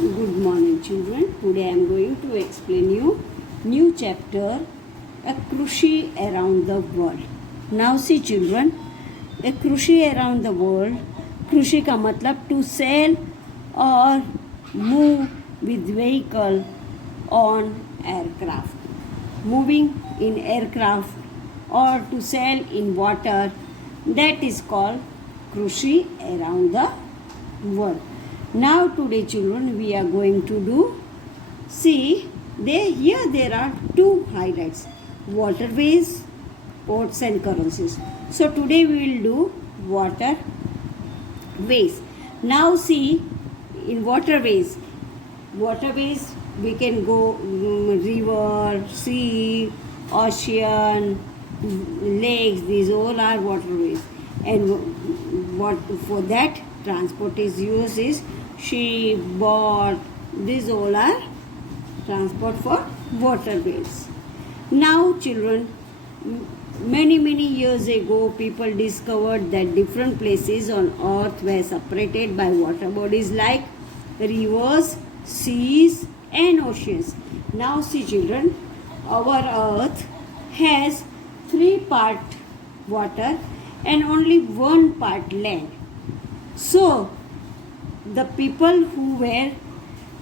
Good morning, children. Today I am going to explain you new chapter, A Cruise Around the World. Now see, children, a cruise around the world. Cruise का मतलब to sail or move with vehicle on aircraft. Moving in aircraft or to sail in water, that is called cruise around the world. Now today, children, we are going to do, see, there are two highlights, waterways, ports and currencies. So today we will do waterways. Now see, in waterways we can go river, sea, ocean, lakes. These all are waterways. And what for that transport is used is ship, boat. These all are transport for waterways. Now, children, many years ago, people discovered that different places on earth were separated by water bodies like rivers, seas and oceans. Now see, children, our earth has 3 parts water and only 1 part land. So the people who were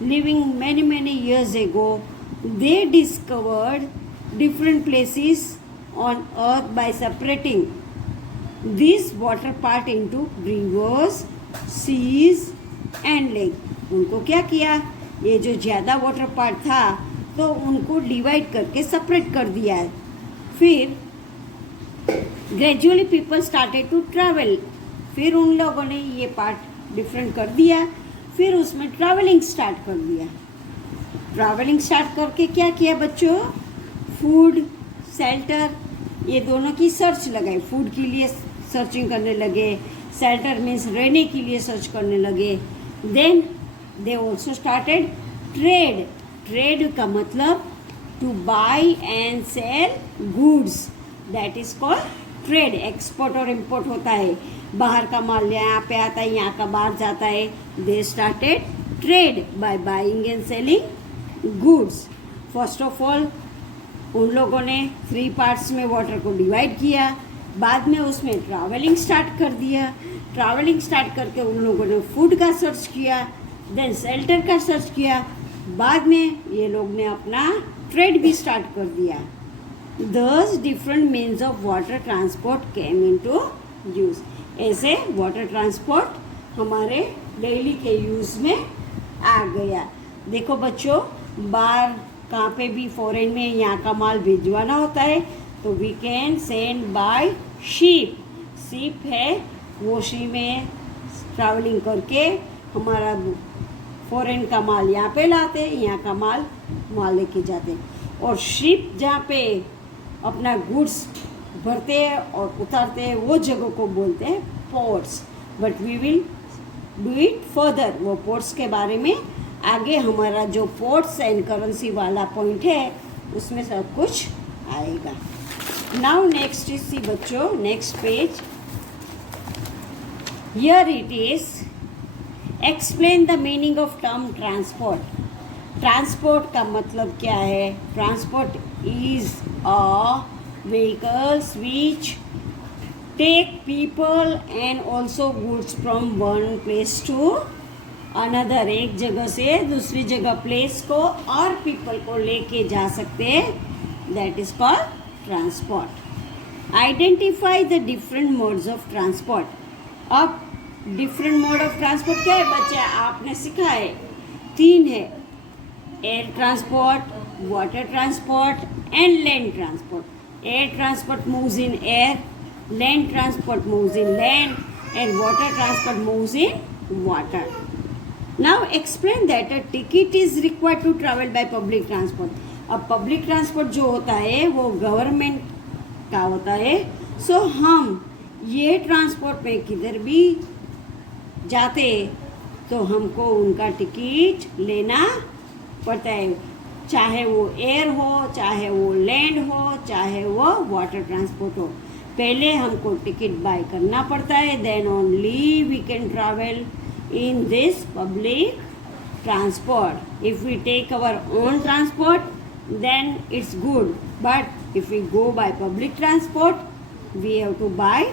living many years ago, they discovered different places on earth by separating this water part into rivers, seas and lake. उनको क्या किया, ये जो ज़्यादा water part था तो उनको divide करके सेपरेट कर दिया है. फिर gradually people started to travel. फिर उन लोगों ने ये पार्ट डिफरेंट कर दिया. फिर उसमें ट्रैवलिंग स्टार्ट कर दिया. ट्रैवलिंग स्टार्ट करके क्या किया बच्चों, फूड, शेल्टर, ये दोनों की सर्च लगाई. फूड के लिए सर्चिंग करने लगे, शेल्टर मीन्स रहने के लिए सर्च करने लगे. Then they also started trade. Trade का मतलब to buy and sell goods, that is called trade. Export और इम्पोर्ट होता है, बाहर का माल यहाँ पे आता है, यहाँ का बाहर जाता है. They started trade by buying and selling goods. First of all उन लोगों ने 3 पार्ट्स में वाटर को डिवाइड किया. बाद में उसमें ट्रैवलिंग स्टार्ट कर दिया. ट्रैवलिंग स्टार्ट करके उन लोगों ने फूड का सर्च किया, देन शेल्टर का सर्च किया. बाद में ये लोग ने अपना ट्रेड भी स्टार्ट कर दिया. Thus different means of water transport came into use. ऐसे वाटर ट्रांसपोर्ट हमारे डेली के यूज़ में आ गया. देखो बच्चों, बाहर कहाँ पे भी फॉरेन में यहाँ का माल भिजवाना होता है तो we can send by ship. Ship है, वो शिप में ट्रैवलिंग करके हमारा फॉरेन का माल यहाँ पे लाते हैं, यहाँ का माल वहाँ लेके जाते हैं. और शिप जहाँ पे अपना गुड्स भरते हैं और उतारते हैं वो जगह को बोलते हैं ports. But we will do it further. वो पोर्ट्स के बारे में आगे हमारा जो पोर्ट्स एंड करेंसी वाला पॉइंट है उसमें सब कुछ आएगा. नाउ नेक्स्ट इज सी बच्चों, next page. Here it is explain the meaning of term transport. Transport का मतलब क्या है? Transport is a vehicles which take people and also goods from one place to another. एक जगह से दूसरी जगह प्लेस को और पीपल को लेके जा सकते हैं. That is called transport. Identify the different modes of transport. अब डिफरेंट मोड ऑफ ट्रांसपोर्ट क्या है बच्चे? आपने सीखा है 3 है, air transport, water transport and land transport. Air transport moves in air, land transport moves in land, and water transport moves in water. Now explain that a ticket is required to travel by public transport. अब public transport जो होता है वो government का होता है. सो हम ये ट्रांसपोर्ट में किधर भी जाते तो हमको उनका टिकट लेना पड़ता है, चाहे वो एयर हो, चाहे वो लैंड हो, चाहे वो वाटर ट्रांसपोर्ट हो. पहले हमको टिकट बाय करना पड़ता है, then only we can travel in this public transport. If we take our own transport, then it's good. But if we go by public transport, we have to buy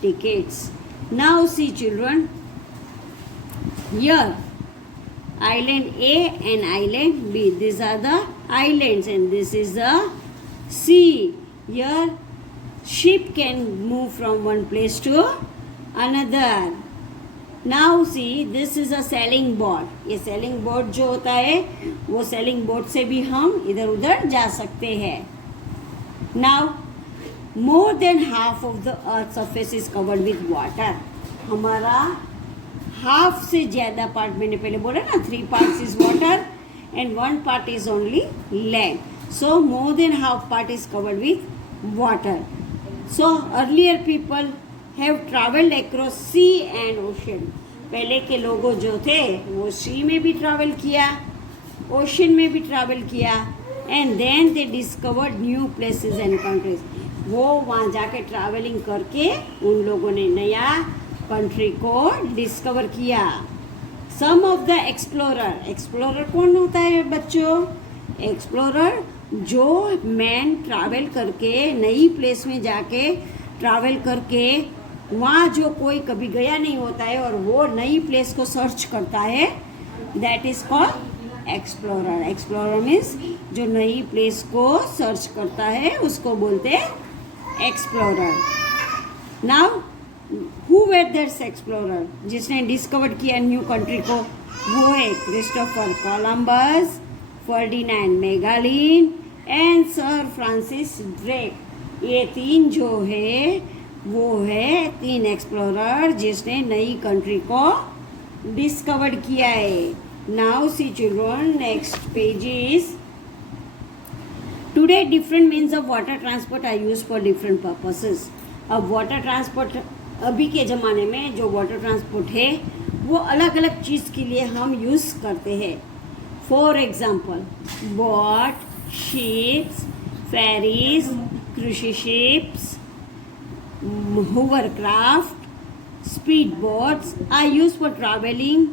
tickets. Now see children, here island A and island B. These are the islands and this is the sea. Here ship can move from one place to another. Now see, this is a sailing boat. ये sailing boat जो होता है वो sailing boat से भी हम इधर उधर जा सकते हैं. Now more than half of the earth surface is covered with water. हमारा हाफ से ज़्यादा पार्ट, मैंने पहले बोला ना 3 parts is water and 1 part is only land. So more than half part is covered with water. So earlier people have travelled across sea and ocean. पहले के लोगों जो थे वो सी में भी ट्रैवल किया, ओशन में भी ट्रैवल किया, and then they discovered new places and countries. वो वहाँ जाके ट्रैवलिंग करके उन लोगों ने नया कंट्री को डिस्कवर किया. सम ऑफ द एक्सप्लोरर कौन होता है बच्चों? एक्सप्लोरर जो मैन ट्रैवल करके नई प्लेस में जाके ट्रैवल करके वहाँ जो कोई कभी गया नहीं होता है और वो नई प्लेस को सर्च करता है, that is called explorer. Explorer means जो नई प्लेस को सर्च करता है उसको बोलते हैं explorer. Now who were that's explorer? जिसने डिस्कवर किया न्यू कंट्री को वो है Christopher Columbus, Ferdinand Magellan and sir Francis Drake. ये 3 जो है वो है 3 एक्सप्लोरर जिसने नई कंट्री को डिस्कवर किया है. Now see children, next page is today different means of water transport are use for different purposes. अब वाटर ट्रांसपोर्ट अभी के ज़माने में जो वाटर ट्रांसपोर्ट है वो अलग अलग चीज़ के लिए हम यूज़ करते हैं. For example boat, ships, ferries, cruise ships, hovercraft, speedboats are used for traveling,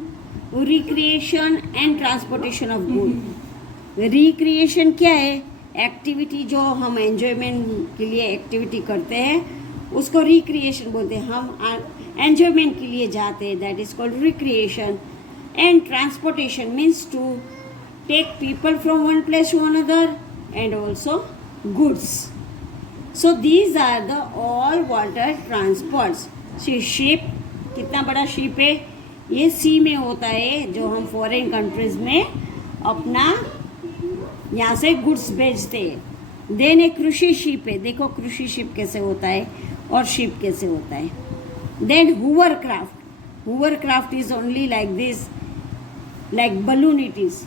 recreation and transportation of goods. Recreation क्या है? एक्टिविटी जो हम एंजॉयमेंट के लिए एक्टिविटी करते हैं उसको रिक्रिएशन बोलते हैं. हम एंजॉयमेंट के लिए जाते हैं, that is called recreation. And transportation means to take people from one place to another and also goods. So these are the all water transports. See ship, कितना बड़ा शिप है? ये सी में होता है जो हम फॉरेन कंट्रीज में अपना यहाँ से गुड्स भेजते हैं. देन एक क्रूज़ शिप है, देखो क्रूज़ शिप कैसे होता है और शिप कैसे होता है. Then hovercraft is only like this, like balloon it is.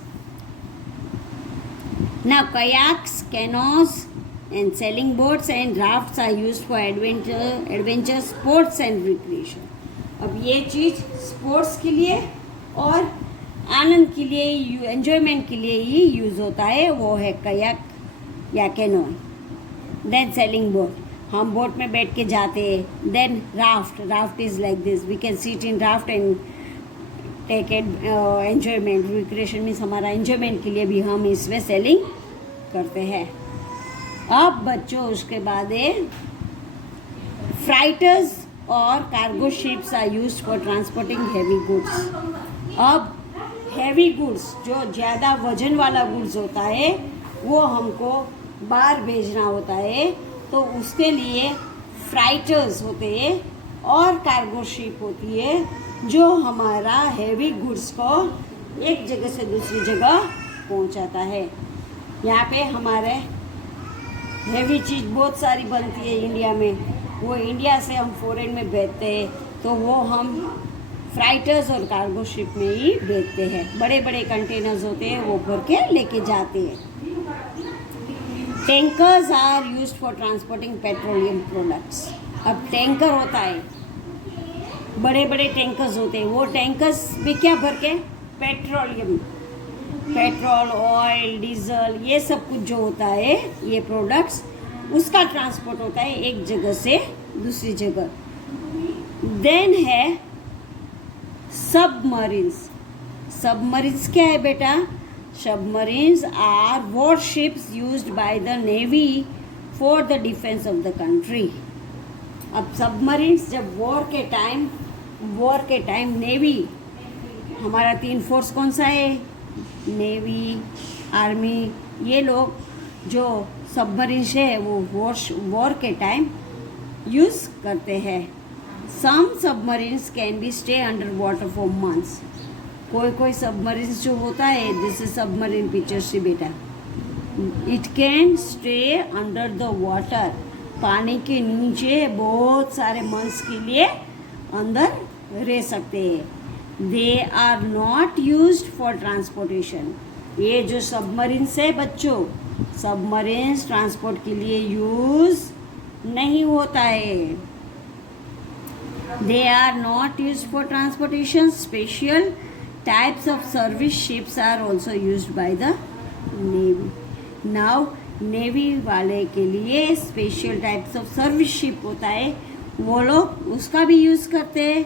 Now kayaks, canoes and sailing boats and rafts are used for adventure sports and recreation. अब ये चीज़ स्पोर्ट्स के लिए और आनंद के लिए, एंजॉयमेंट के लिए ही यूज़ होता है. वो है कयाक या कैनो. देन सेलिंग बोट, हम बोट में बैठ के जाते हैं. Then raft is like this, we can seat in raft and take enjoyment. Recreation means हमारा एंजॉयमेंट के लिए भी हम इसमें सेलिंग करते हैं. अब बच्चों उसके बाद है फ्राइटर्स और cargo ships are used for transporting heavy goods. अब हैवी गुड्स जो ज़्यादा वजन वाला गुड्स होता है वो हमको बाहर भेजना होता है, तो उसके लिए फ्राइटर्स होते हैं और कार्गो शिप होती है जो हमारा हैवी गुड्स को एक जगह से दूसरी जगह पहुंचाता है. यहाँ पे हमारे हैवी चीज़ बहुत सारी बनती है इंडिया में, वो इंडिया से हम फॉरेन में भेजते हैं, तो वो हम फ्राइटर्स और कार्गो शिप में ही भेजते हैं. बड़े बड़े कंटेनर्स होते हैं वो भर के लेके जाते हैं. Tankers are used for transporting petroleum products. अब टैंकर होता है, बड़े बड़े टैंकर्स होते हैं, वो टैंकर्स में क्या भर के? पेट्रोलियम, पेट्रोल, ऑयल, डीजल, ये सब कुछ जो होता है ये प्रोडक्ट्स, उसका ट्रांसपोर्ट होता है एक जगह से दूसरी जगह. देन है सबमरीन्स. सबमरीन्स क्या है बेटा? Submarines are warships used by the navy for the defence of the country. अब सबमरीन्स जब वॉर के टाइम नेवी, हमारा 3 फोर्स कौन सा है? नेवी, आर्मी, ये लोग जो सबमरीन्स है वो वॉर के टाइम यूज़ करते हैं। Some submarines can be stay under water for months. कोई सबमरीन्स जो होता है, दिस इज सबमरीन पिक्चर से बेटा, it can stay under the water, पानी के नीचे बहुत सारे मंथ्स के लिए अंदर रह सकते हैं। They are not used for transportation. ये जो सबमरीन्स है बच्चों, सबमरीन्स ट्रांसपोर्ट के लिए यूज नहीं होता है। They are not use for transportation. Special types of service ships are also used by the navy. Now navy वाले के लिए special types of service ship होता है, वो लोग उसका भी यूज़ करते हैं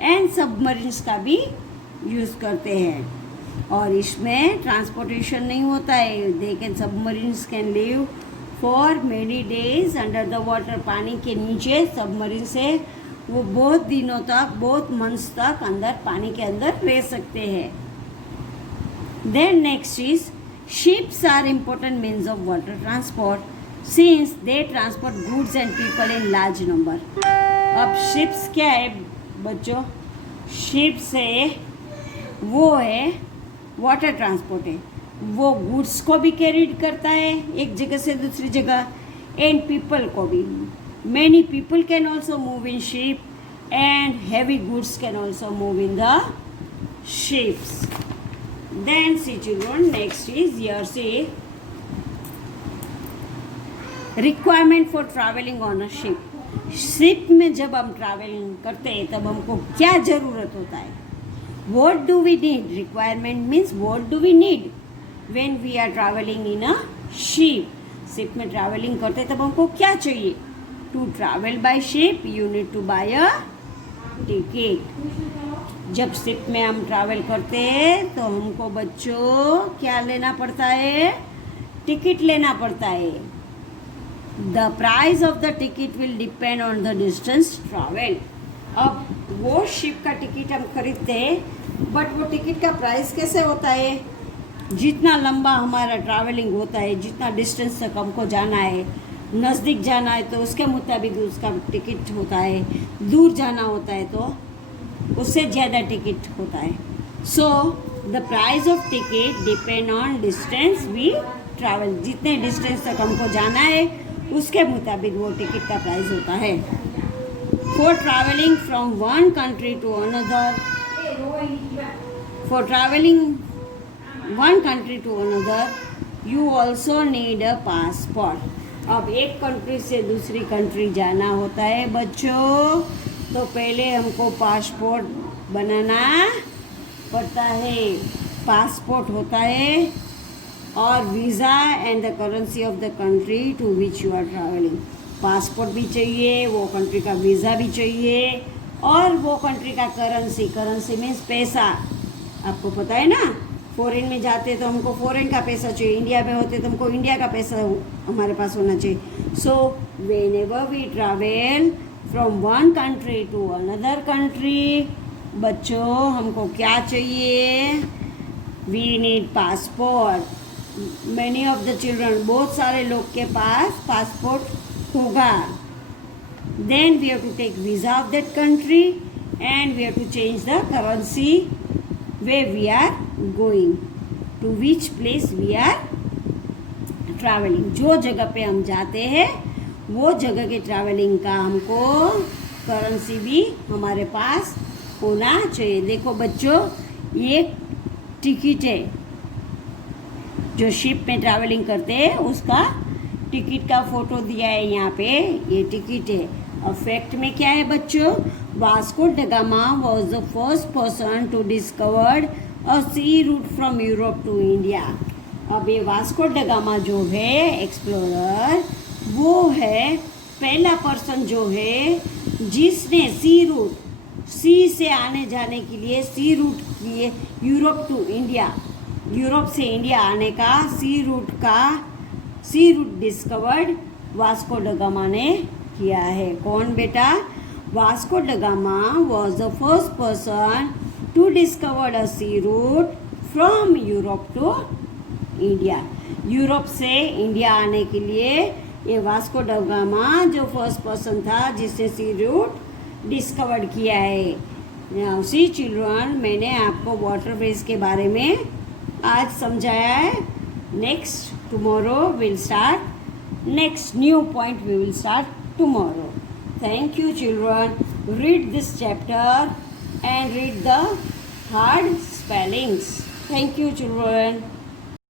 एंड सबमरीन्स का भी यूज़ करते हैं। और इसमें ट्रांसपोर्टेशन नहीं होता है। They can submarines can live for many days under the water. पानी के नीचे सबमरीन से वो बहुत दिनों तक, बहुत मंथ्स तक अंदर पानी के अंदर रह सकते हैं। Then next is ships are important means of water transport since they transport goods and people in large number. अब शिप्स क्या है बच्चों? शिप्स है, वो है वाटर ट्रांसपोर्ट है, वो गुड्स को भी कैरी करता है एक जगह से दूसरी जगह एंड पीपल को भी। Many people can also move in ship and heavy goods can also move in the ships. Then see children, next is here से requirement for travelling on a ship. Ship में जब हम travelling करते हैं तब हमको क्या ज़रूरत होता है? What do we need? Requirement means what do we need when we are traveling in a ship? Ship में ट्रैवलिंग करते तब हमको क्या चाहिए? To travel by ship you need to buy a ticket. जब शिप में हम ट्रैवल करते हैं तो हमको बच्चों क्या लेना पड़ता है? टिकट लेना पड़ता है। The price of the ticket will depend on the distance travel. अब वो शिप का टिकट हम खरीदते हैं, बट वो टिकट का प्राइस कैसे होता है? जितना लंबा हमारा ट्रैवलिंग होता है, जितना डिस्टेंस तक हमको जाना है, नज़दीक जाना है तो उसके मुताबिक उसका टिकट होता है, दूर जाना होता है तो उससे ज़्यादा टिकट होता है। So the price of ticket depend on distance we travel. जितने डिस्टेंस तक हमको जाना है उसके मुताबिक वो टिकट का प्राइस होता है। For traveling from one country to another, you also need a passport. अब एक कंट्री से दूसरी कंट्री जाना होता है बच्चों, तो पहले हमको पासपोर्ट बनाना पड़ता है। पासपोर्ट होता है और visa and the currency of the country to which you are travelling. Passport भी चाहिए, वो कंट्री का वीज़ा भी चाहिए और वो कंट्री का करेंसी मीन्स पैसा। आपको पता है ना, फॉरेन में जाते तो हमको फॉरेन का पैसा चाहिए, इंडिया में होते तो हमको इंडिया का पैसा हमारे पास होना चाहिए। So whenever we travel from one country to another country, बच्चों हमको क्या चाहिए? We need passport. Many of the children, बहुत सारे लोग के पास पासपोर्ट होगा। Then we have to take visa of that country and we have to change the currency where we are going, to which place we are traveling. जो जगह पे हम जाते हैं वो जगह के ट्रैवलिंग का हमको करेंसी भी हमारे पास होना चाहिए। देखो बच्चों, ये टिकट है, जो शिप में ट्रैवलिंग करते हैं उसका टिकट का फोटो दिया है यहाँ पे, ये टिकट है। और फैक्ट में क्या है बच्चों? Vasco da Gama was the first person to discovered a sea route from Europe to India. अब ये वास्को ड गामा जो है एक्सप्लोरर, वो है पहला पर्सन जो है जिसने सी रूट सी से आने जाने के लिए सी रूट किए, यूरोप टू इंडिया, यूरोप से इंडिया आने का sea route discovered Vasco da Gama ने किया है। कौन बेटा? Vasco da Gama was the first person to discover a sea route from Europe to India. Europe से इंडिया आने के लिए ये वास्को ड गामा जो फर्स्ट पर्सन था जिसने सी रूट डिस्कवर्ड किया है। नाउ सी चिल्ड्रन, मैंने आपको वाटरवेज के बारे में आज समझाया है। Next tomorrow will start, next new point we will start tomorrow. Thank you children, read this chapter and read the hard spellings. Thank you children.